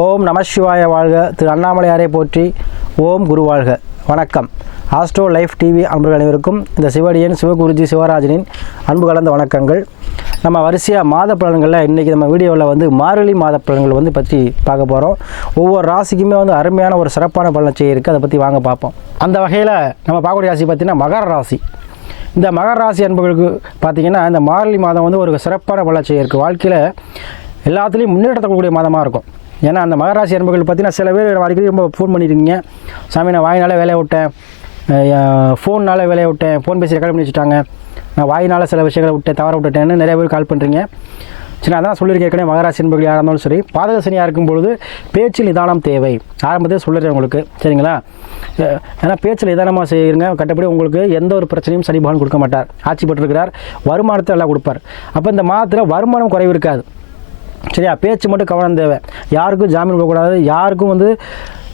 ஓம் நமசிவாய வாழ்க. திரு அண்ணாமலையாரை போற்றி. ஓம் குரு வாழ்க. வணக்கம். ஆஸ்ட்ரோ லைஃப் டிவி அன்பர்கள் அனைவருக்கும் இந்த சிவடியன் சிவகுருஜி சிவராஜனின் அன்பு கலந்த வணக்கங்கள். நம்ம வரிசையாக மாத பலன்களில் இன்றைக்கி நம்ம வீடியோவில் வந்து மார்கழி மாத பலன்கள் வந்து பற்றி பார்க்க போகிறோம் ஒவ்வொரு ராசிக்குமே வந்து அருமையான ஒரு சிறப்பான பலன் செய்ய இருக்குது அதை பற்றி வாங்க பார்ப்போம். அந்த வகையில் நம்ம பார்க்கக்கூடிய ராசி பார்த்திங்கன்னா மகர ராசி. இந்த மகர ராசி அன்பர்களுக்கு பார்த்தீங்கன்னா இந்த மார்கழி மாதம் வந்து ஒரு சிறப்பான வளர்ச்சி இருக்குது வாழ்க்கையில் எல்லாத்துலேயும் முன்னேற்றக்கூடிய மாதமாக இருக்கும். ஏன்னா அந்த மகராசி அன்புகள் பார்த்தீங்கன்னா சில பேர் அடிக்கடி ரொம்ப ஃபோன் பண்ணியிருக்கீங்க சாமி நான் வாயினால வேலையை விட்டேன். ஃபோன்னால் வேலையை விட்டேன். ஃபோன் பேசி ரெக்கார்ட் பண்ணி வச்சுட்டாங்க. நான் வாயினால் சில விஷயங்களை விட்டேன் தவற விட்டுட்டேன்னு நிறைய பேர் கால் பண்ணுறீங்க சரி அதான் சொல்லியிருக்கேன் ஏற்கனவே மகராசி என்பர்கள் யாராக இருந்தாலும் சரி பாதக சனியாக இருக்கும் பொழுது பேச்சில் நிதானம் தேவை. ஆரம்பத்தை சொல்லிடுறேன் உங்களுக்கு. சரிங்களா? ஏன்னா பேச்சில் நிதானமாக செய்யுங்க. கட்டப்படி உங்களுக்கு எந்த ஒரு பிரச்சனையும் சனி பகவான் கொடுக்க மாட்டார். ஆட்சி பெற்றிருக்கிறார். வருமானத்தை எல்லாம் கொடுப்பார். அப்போ இந்த மாதத்தில் வருமானம் குறைவு இருக்காது. சரியா? பேச்சு மட்டும் கவனம் தேவை. யாருக்கும் ஜாமீன் கொடுக்கக்கூடாது. யாருக்கும் வந்து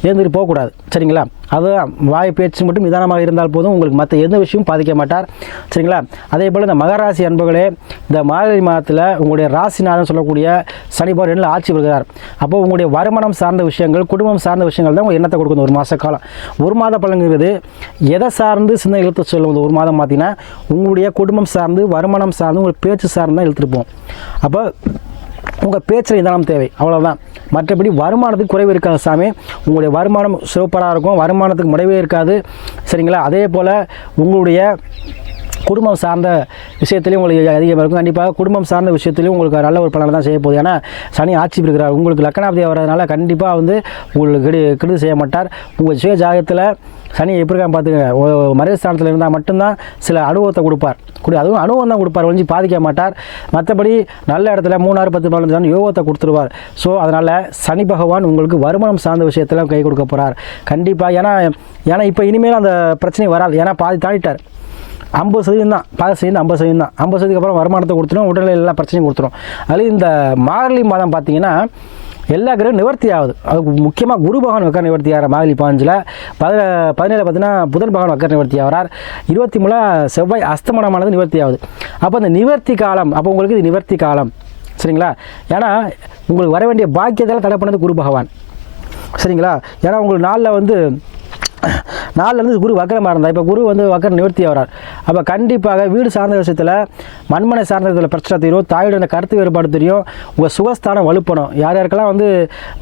எழுந்திரி போகக்கூடாது. சரிங்களா? அதுதான். வாய் பேச்சு மட்டும் நிதானமாக இருந்தால் போதும். உங்களுக்கு மற்ற எந்த விஷயமும் பாதிக்க மாட்டார். சரிங்களா? அதே போல் இந்த மகராசி அன்புகளே இந்த மார்கழி மாதத்தில் உங்களுடைய ராசிநாதன் சொல்லக்கூடிய சனி பகவான் ஆட்சி வருகிறார் அப்போது உங்களுடைய வருமானம் சார்ந்த விஷயங்கள் குடும்பம் சார்ந்த விஷயங்கள் தான் உங்கள் எண்ணத்தை கொடுக்கணும் ஒரு மாத காலம். ஒரு மாத பலன்கிறது எதை சார்ந்து சின்ன இழுத்து சொல்லும் ஒரு மாதம் பார்த்தீங்கன்னா உங்களுடைய குடும்பம் சார்ந்து வருமானம் சார்ந்து உங்கள் பேச்சு சார்ந்து தான் இழுத்துருப்போம் போகும். அப்போ உங்கள் பேச்சில் நிதானம் தேவை. அவ்வளோதான் மற்றபடி வருமானத்துக்கு குறைவு இருக்காது சாமி. உங்களுடைய வருமானம் சூப்பராக இருக்கும். வருமானத்துக்கு முறைவே இருக்காது. சரிங்களா? அதே போல் உங்களுடைய குடும்பம் சார்ந்த விஷயத்துலையும் உங்களுக்கு அதிகமாக இருக்கும். கண்டிப்பாக குடும்பம் சார்ந்த விஷயத்துலையும் உங்களுக்கு நல்ல ஒரு பலனை தான் செய்ய போகுது. ஏன்னா சனி ஆட்சி இருக்கிறார் உங்களுக்கு லக்கணாபதி வர்றதுனால கண்டிப்பாக வந்து உங்களுக்கு கெடு கெடுதல் செய்ய மாட்டார். உங்கள் சுய ஜாகத்தில் சனி எப்படி இருக்கான்னு மறைவு மறைஸ்தானத்தில் இருந்தால் மட்டும்தான் சில அனுபவத்தை கொடுப்பார். கொடு அதுவும் அனுபவம் தான் கொடுப்பார் ஒழிஞ்சு பாதிக்க மாட்டார். மற்றபடி நல்ல இடத்துல மூணாறு பத்து பதினஞ்சு யோகத்தை கொடுத்துருவார். ஸோ அதனால் சனி பகவான் உங்களுக்கு வருமானம் சார்ந்த விஷயத்தில் கை கொடுக்க போகிறார் கண்டிப்பாக ஏன்னா ஏன்னா இப்போ இனிமேல் அந்த பிரச்சனை வராது. ஏன்னா பாதி தாண்டிட்டார். ஐம்பது சதவீதம் தான். பாதி சதவீதம் ஐம்பது சதவீதம் தான். ஐம்பது சதவீதம் அப்புறம் வருமானத்தை கொடுத்துரும். உடல்நிலை எல்லாம் பிரச்சனையும் கொடுத்துரும். அதுலேயும் இந்த மார்கழி மாதம் பார்த்தீங்கன்னா எல்லா கிரகம் நிவர்த்தி ஆகுது அது முக்கியமாக குரு பகவான் வக்கர நிவர்த்தி ஆகிற மார்கழி பாஞ்சில் பதின பதினேழு பார்த்தீங்கன்னா புதன் பகவான் வக்கர நிவர்த்தி ஆகிறார் இருபத்தி மூணு செவ்வாய் அஸ்தமனமானது நிவர்த்தி ஆகுது அப்போ அந்த நிவர்த்தி காலம் அப்போ உங்களுக்கு இது நிவர்த்தி காலம். சரிங்களா? ஏன்னா உங்களுக்கு வர வேண்டிய பாக்கியத்தால் தடை பண்ணது குரு பகவான். சரிங்களா? ஏன்னா உங்களுக்கு நாளில் வந்து நாலுலேருந்து குரு வக்கரமாக இருந்தால் இப்போ குரு வந்து வக்கர நிவர்த்தி ஆகிறார் அப்போ கண்டிப்பாக வீடு சார்ந்த விஷயத்தில் மண்மனை சார்ந்த விதத்தில் பிரச்சனை தெரியும் தாயுடைய கருத்து வேறுபாடு தெரியும். உங்கள் சுகஸ்தானம் வலுப்படும். யார் யாருக்கெல்லாம் வந்து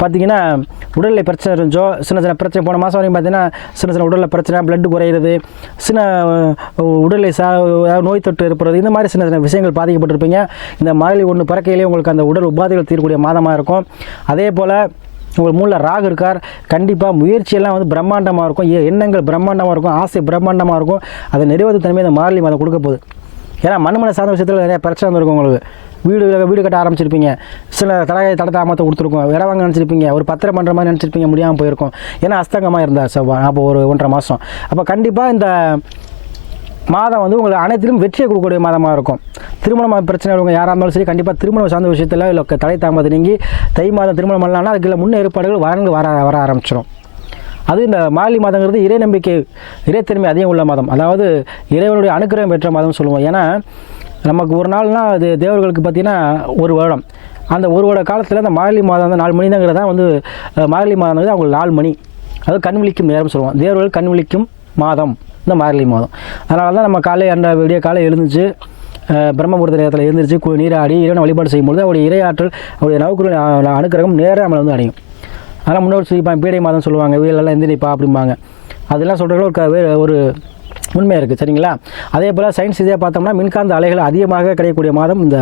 பார்த்தீங்கன்னா உடல்நிலை பிரச்சனை இருந்துச்சோ சின்ன சின்ன பிரச்சனை போன மாதம் வரைக்கும் பார்த்தீங்கன்னா சின்ன சின்ன உடலில் பிரச்சனை பிளட் குறையிறது சின்ன உடலை சா நோய் தொற்று ஏற்படுறது இந்த மாதிரி சின்ன சின்ன விஷயங்கள் பாதிக்கப்பட்டிருப்பீங்க. இந்த மாதிரி ஒன்று பிறக்கையிலே உங்களுக்கு அந்த உடல் உபாதைகள் தீரக்கூடிய மாதமாக இருக்கும். அதே போல் ஒரு மூணில் ராகு இருக்கார் கண்டிப்பாக முயற்சியெல்லாம் வந்து பிரம்மாண்டமாக இருக்கும். எண்ணங்கள் பிரம்மாண்டமாக இருக்கும் ஆசை பிரம்மாண்டமாக இருக்கும். அதை நிறைவேற்ற தன்மை இந்த மாரலி மாதம் கொடுக்க போகுது. ஏன்னா மண்மனை சார்ந்த விஷயத்தில் நிறைய பிரச்சனை இருக்கும் உங்களுக்கு. வீடு வீடு கட்ட ஆரம்பிச்சிருப்பீங்க. சில தடகை தட தாமத்தை கொடுத்துருக்கோம். இடம் வாங்க நினச்சிருப்பீங்க. ஒரு பத்திரம் பண்ணுற மாதிரி நினச்சிருப்பீங்க முடியாமல் போயிருக்கும். ஏன்னா அஸ்தங்கமாக இருந்தார் செவ்வாய். அப்போ ஒரு ஒன்றரை மாதம் அப்போ கண்டிப்பாக இந்த மாதம் வந்து உங்களுக்கு அனைத்திலும் வெற்றியை கொடுக்கக்கூடிய மாதமாக இருக்கும். திருமணம் பிரச்சனை உள்ளவங்க யாராக இருந்தாலும் சரி கண்டிப்பாக திருமணம் சார்ந்த விஷயத்தில் இல்லை தலை தாமதம் நீங்கி தை மாதம் திருமணம் பண்ணலாம்னா அதுக்குள்ள முன்ன ஏற்பாடுகள் வரங்கள் வர வர ஆரம்பிச்சிடும் அது இந்த மாலி மாதங்கிறது இறை நம்பிக்கை இறைத்தன்மை அதிகம் உள்ள மாதம். அதாவது இறைவனுடைய அனுக்கிரகம் பெற்ற மாதம் சொல்லுவோம். ஏன்னா நமக்கு ஒரு நாள்னா அது தேவர்களுக்கு பார்த்தீங்கன்னா ஒரு வருடம். அந்த ஒரு வருட காலத்தில் அந்த மார்கழி மாதம் அந்த நாலு மணிங்கிறது தான் வந்து அஹ், மாதம் அவங்களுக்கு நாலு மணி. அது கண் விழிக்கும் நேரம் சொல்லுவோம். தேவர்கள் கண் விழிக்கும் மாதம். இந்த மார்கழி மாதம். அதனால தான் நம்ம காலை அண்ட விடிய காலை எழுந்துச்சு அஹ், பிரம்மபுரத்த நேரத்தில் எழுந்திரிச்சு கு- நீராடி இறைவனை வழிபாடு செய்யும்பொழுது அவருடைய இறையாற்றல் அவருடைய நவக்குரு அனுக்கிரகம் நேராக நம்மளை வந்து அடையும். அதனால் முன்னோர் சொல்லிப்பாங்க பீடை மாதம் சொல்லுவாங்க வீலெல்லாம் எந்திரிப்பா அப்படிம்பாங்க. அதெல்லாம் சொல்கிறதுல ஒரு க- ஒரு உண்மை இருக்குது சரிங்களா? அதே போல் சயின்ஸ் இதே பார்த்தோம்னா மின்காந்த அலைகள் அதிகமாக கிடைக்கக்கூடிய மாதம் இந்த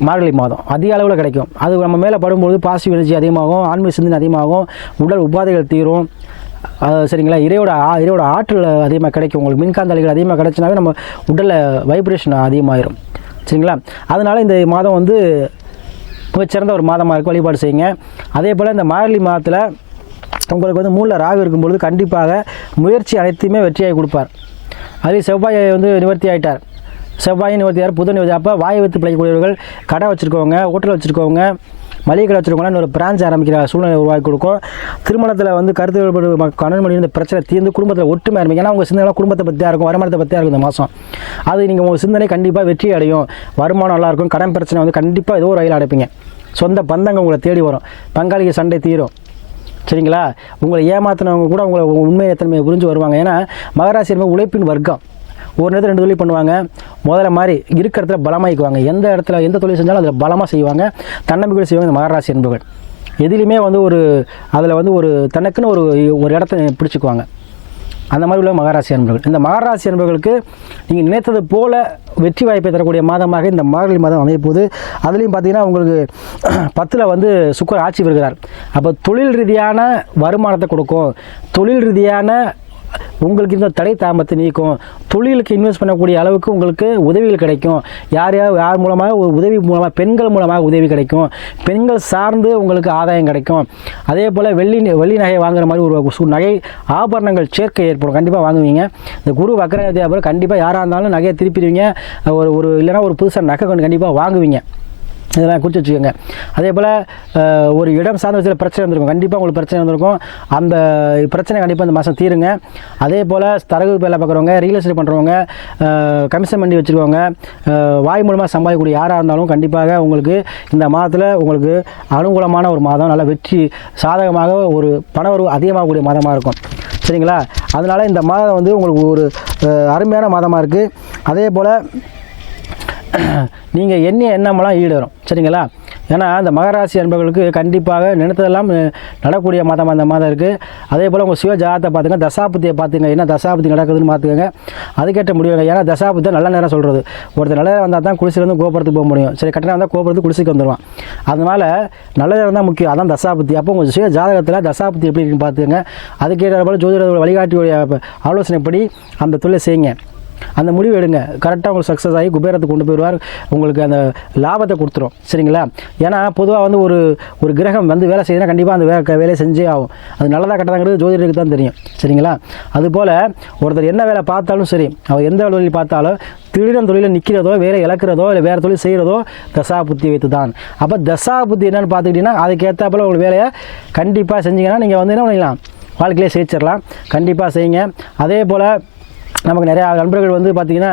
மார்கழி மாதம். அதிக அளவில் கிடைக்கும். அது நம்ம மேலே படும்போது பாசிட்டிவ் எனர்ஜி அதிகமாகும் ஆன்மீக சிந்தனை அதிகமாகும் உடல் உபாதைகள் தீரும் சரிங்களா? இறையோட ஆ- இறையோட ஆற்றல் அதிகமாக கிடைக்கும். உங்களுக்கு மின்காந்த அலைகள் அதிகமாக கிடைச்சினாவே நம்ம உடலில் வைப்ரேஷன் அதிகமாயிரும். சரிங்களா? அதனால் இந்த மாதம் வந்து மிகச்சிறந்த ஒரு மாதமாக இருக்கும் வழிபாடு செய்யுங்க. அதே போல் இந்த மார்கழி மாதத்தில் உங்களுக்கு வந்து மூல ராகு இருக்கும்பொழுது கண்டிப்பாக முயற்சி அனைத்தையுமே வெற்றியாகி கொடுப்பார். அதே செவ்வாய் வந்து நிவர்த்தி ஆயிட்டார். செவ்வாய் நிவர்த்தியார் புதன் நிவர்த்தி அப்போ வாயை வைத்து பிழைக்கக்கூடியவர்கள் கடை வச்சுருக்கவங்க ஹோட்டல் வச்சுருக்கவங்க மளிகை கடை வச்சுருக்கோம்னா ஒரு பிரான்ச் ஆரம்பிக்கிற சூழ்நிலை உருவாக்கி கொடுக்கும். திருமணத்தில் வந்து கருத்து வேறுபாடு ம- கணவன் இந்த பிரச்சனை தீர்ந்து குடும்பத்தில் ஒற்றுமை ஆரம்பிக்கும். ஏன்னா உங்கள் சிந்தனை குடும்பத்தை பற்றியாக இருக்கும் வருமானத்தை பற்றியாக இருக்கும் இந்த மாதம் அது நீங்கள் உங்கள் சிந்தனை கண்டிப்பாக வெற்றி அடையும். வருமானம் நல்லா இருக்கும் கடன் பிரச்சனை வந்து கண்டிப்பாக ஏதோ ஒரு வகையில் அடைப்பீங்க. சொந்த பந்தங்க உங்களை தேடி வரும். பங்காளிக்கு சண்டை தீரும். சரிங்களா? உங்களை ஏமாத்தினவங்க கூட உங்களை உண்மையை எத்தனை புரிஞ்சு வருவாங்க. ஏன்னா மகராசி உழைப்பின் வர்க்கம். ஒரு நேரத்தில் ரெண்டு தொழில் பண்ணுவாங்க. முதல்ல மாதிரி இருக்கிற இடத்துல பலமாக்குவாங்க எந்த இடத்துல எந்த தொழில் செஞ்சாலும் அதில் பலமாக செய்வாங்க. தன்னம்பிக்கை செய்வாங்க இந்த மகராசி என்பவர்கள் எதிலையுமே வந்து ஒரு அதில் வந்து ஒரு தனக்குன்னு ஒரு ஒரு இடத்த பிடிச்சிக்குவாங்க. அந்த மாதிரி உள்ள மகராசி அன்பர்கள் இந்த மகராசி அன்பர்களுக்கு நீங்கள் நினைத்தது போல வெற்றி வாய்ப்பை தரக்கூடிய மாதமாக இந்த மார்கழி மாதம் அமையப்போது அதுலேயும் பார்த்தீங்கன்னா உங்களுக்கு பத்தில் வந்து சுக்கர் ஆட்சி வருகிறார் அப்போ தொழில் ரீதியான வருமானத்தை கொடுக்கும். தொழில் ரீதியான உங்களுக்கு இந்த தடை தாமத்தை நீக்கும். தொழிலுக்கு இன்வெஸ்ட் பண்ணக்கூடிய அளவுக்கு உங்களுக்கு உதவிகள் கிடைக்கும். யார் யார் யார் மூலமாக ஒரு உதவி மூலமாக பெண்கள் மூலமாக உதவி கிடைக்கும். பெண்கள் சார்ந்து உங்களுக்கு ஆதாயம் கிடைக்கும். அதே போல் வெள்ளி வெள்ளி நகையை வாங்குற மாதிரி ஒரு நகை ஆபரணங்கள் சேர்க்கை ஏற்படும். கண்டிப்பாக வாங்குவீங்க. இந்த குரு வக்கரகதி அப்புறம் கண்டிப்பாக யாராக இருந்தாலும் நகையை திருப்பிடுவீங்க. ஒரு ஒரு இல்லைன்னா ஒரு புதுசாக நகை கொண்டு கண்டிப்பாக வாங்குவீங்க. இதெல்லாம் குறித்து வச்சுக்கோங்க. அதே போல் ஒரு இடம் சார்ந்த விஷயத்தில் பிரச்சனை வந்திருக்கும். கண்டிப்பாக உங்களுக்கு பிரச்சனை வந்திருக்கும். அந்த பிரச்சனை கண்டிப்பாக இந்த மாதம் தீருங்க. அதே போல் தரகு வேலை பார்க்குறவங்க ரியல் எஸ்டேட் பண்ணுறவங்க கமிஷன் பண்ணி வச்சுருக்கவங்க வாய் மூலமாக சம்பாதிக்கக்கூடிய யாராக இருந்தாலும் கண்டிப்பாக உங்களுக்கு இந்த மாதத்தில் உங்களுக்கு அனுகூலமான ஒரு மாதம் நல்ல வெற்றி சாதகமாக ஒரு பணவரவு அதிகமாகக்கூடிய மாதமாக இருக்கும். சரிங்களா? அதனால் இந்த மாதம் வந்து உங்களுக்கு ஒரு அருமையான மாதமாக இருக்குது அதே போல் நீங்கள் எண்ணிய எண்ணமெல்லாம் ஈடேறும். சரிங்களா? ஏன்னா அந்த மகராசி என்பவர்களுக்கு கண்டிப்பாக நினைத்ததெல்லாம் நடக்கூடிய நடக்கக்கூடிய அந்த மாதம் இருக்குது அதே போல் உங்கள் சிவஜாதத்தை பார்த்துங்க தசாபதியை பார்த்துங்க என்ன தசாபதி நடக்குதுன்னு பார்த்துக்கங்க அதுக்கேற்ற முடியுங்க ஏன்னா தசாபதி நல்ல நேரம் சொல்கிறது ஒருத்தர் நல்ல நேரம் வந்தால் தான் குளிசிலேருந்து கோபுரத்துக்கு போக முடியும். சரி கட்டணம் வந்தால் கோபுரத்துக்கு குளிசிக்கு வந்துடுவான் அதனால் நல்ல நேரம் தான் முக்கியம். அதான் தசாபதி அப்போ உங்கள் சுய ஜாதகத்தில் தசாபதி எப்படி இருக்குன்னு பார்த்துக்கங்க அதுக்கேற்ற போல் ஜோதிட வழிகாட்டியுடைய ஆலோசனைப்படி அந்த தொழிலை செய்யுங்க. அந்த முடிவு எடுங்க. கரெக்டாக உங்களுக்கு சக்ஸஸ் ஆகி குபேரத்துக்கு கொண்டு போயிடுவார். உங்களுக்கு அந்த லாபத்தை கொடுத்துரும். சரிங்களா? ஏன்னா பொதுவாக வந்து ஒரு ஒரு கிரகம் வந்து வேலை செய்யுதுன்னா கண்டிப்பாக அந்த வே வேலையை செஞ்சே ஆகும். அது நல்லதாக கட்டதாங்கிறது ஜோதிடருக்கு தான் தெரியும். சரிங்களா? அதுபோல் ஒருத்தர் என்ன வேலை பார்த்தாலும் சரி அவர் எந்த தொழில் பார்த்தாலும் திடீர்னு தொழிலில் நிற்கிறதோ வேலை இழக்கிறதோ இல்லை வேறு தொழில் செய்கிறதோ தசா புத்தி வைத்து தான். அப்போ தசா புத்தி என்னென்னு பார்த்துக்கிட்டிங்கன்னா அதுக்கேற்றாப்புல உங்களுக்கு வேலையை கண்டிப்பாக செஞ்சீங்கன்னா நீங்கள் வந்து என்ன பண்ணிக்கலாம் வாழ்க்கையிலே ஜெயிச்சிடலாம் கண்டிப்பாக செய்யுங்க. அதே போல் நமக்கு நிறையா நண்பர்கள் வந்து பார்த்திங்கன்னா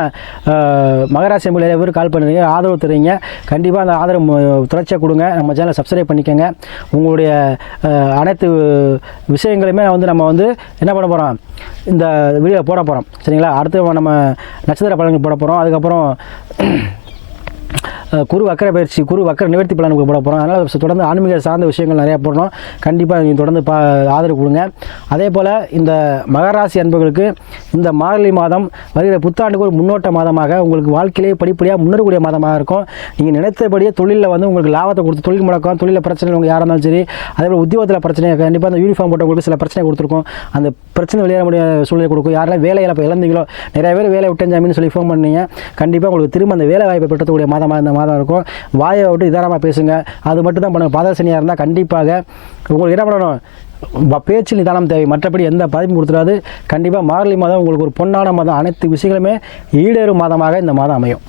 மகராசி அம்பு நிறைய பேர் கால் பண்ணுறீங்க ஆதரவு தருவீங்க. கண்டிப்பாக அந்த ஆதரவு தொடர்ச்சியாக கொடுங்க. நம்ம சேனலை சப்ஸ்கிரைப் பண்ணிக்கோங்க. உங்களுடைய அனைத்து விஷயங்களையுமே வந்து நம்ம வந்து என்ன பண்ண போகிறோம் இந்த வீடியோ போட போகிறோம் சரிங்களா? அடுத்து நம்ம நட்சத்திர பலன்கள் போட போகிறோம் அதுக்கப்புறம் குரு வக்கர பயிற்சி குரு வக்கர நிவர்த்தி பலனுக்கு போட போகிறோம் அதனால் தொடர்ந்து ஆன்மீக சார்ந்த விஷயங்கள் நிறையா போடுறோம் கண்டிப்பாக நீங்கள் தொடர்ந்து பா ஆதரவு கொடுங்க. அதே போல் இந்த மகராசி அன்பர்களுக்கு இந்த மார்கழி மாதம் வருகிற புத்தாண்டுக்கு ஒரு முன்னோட்ட மாதமாக உங்களுக்கு வாழ்க்கையிலேயே படிப்படியாக முன்னேறக்கூடிய மாதமாக இருக்கும். நீங்கள் நினைத்தபடியே தொழிலில் வந்து உங்களுக்கு லாபத்தை கொடுத்து தொழில் முடக்கம் தொழிலில் பிரச்சனை உங்கள் யாராக இருந்தாலும் சரி அதே போல் உத்தியோகத்தில் பிரச்சனை கண்டிப்பாக அந்த யூனிஃபார்ம் போட்டவங்களுக்கு சில பிரச்சனை கொடுத்துருக்கும். அந்த பிரச்சனை வெளியேற முடியாத சூழ்நிலை கொடுக்கும். யாரெல்லாம் வேலை இப்போ இழந்தீங்களோ நிறைய பேர் வேலை விட்டேன் ஜாமின்னு சொல்லி ஃபோன் பண்ணீங்க. கண்டிப்பாக உங்களுக்கு திரும்ப அந்த வேலை வாய்ப்பை பெற்றக்கூடிய மாதமாக மாதிரி மாதம் இருக்கும். வாயை விட்டு இதாரமாக பேசுங்க. அது மட்டும் தான் பண்ணுங்க. பாதசனியாக இருந்தால் கண்டிப்பாக உங்களுக்கு என்ன பண்ணணும்? பேச்சு பேச்சில் நிதானம் தேவை. மற்றபடி எந்த பாதிப்பும் கொடுத்துடாது. கண்டிப்பாக மார்கழி மாதம் உங்களுக்கு ஒரு பொன்னான மாதம். அனைத்து விஷயங்களுமே ஈடேறும் மாதமாக இந்த மாதம் அமையும்.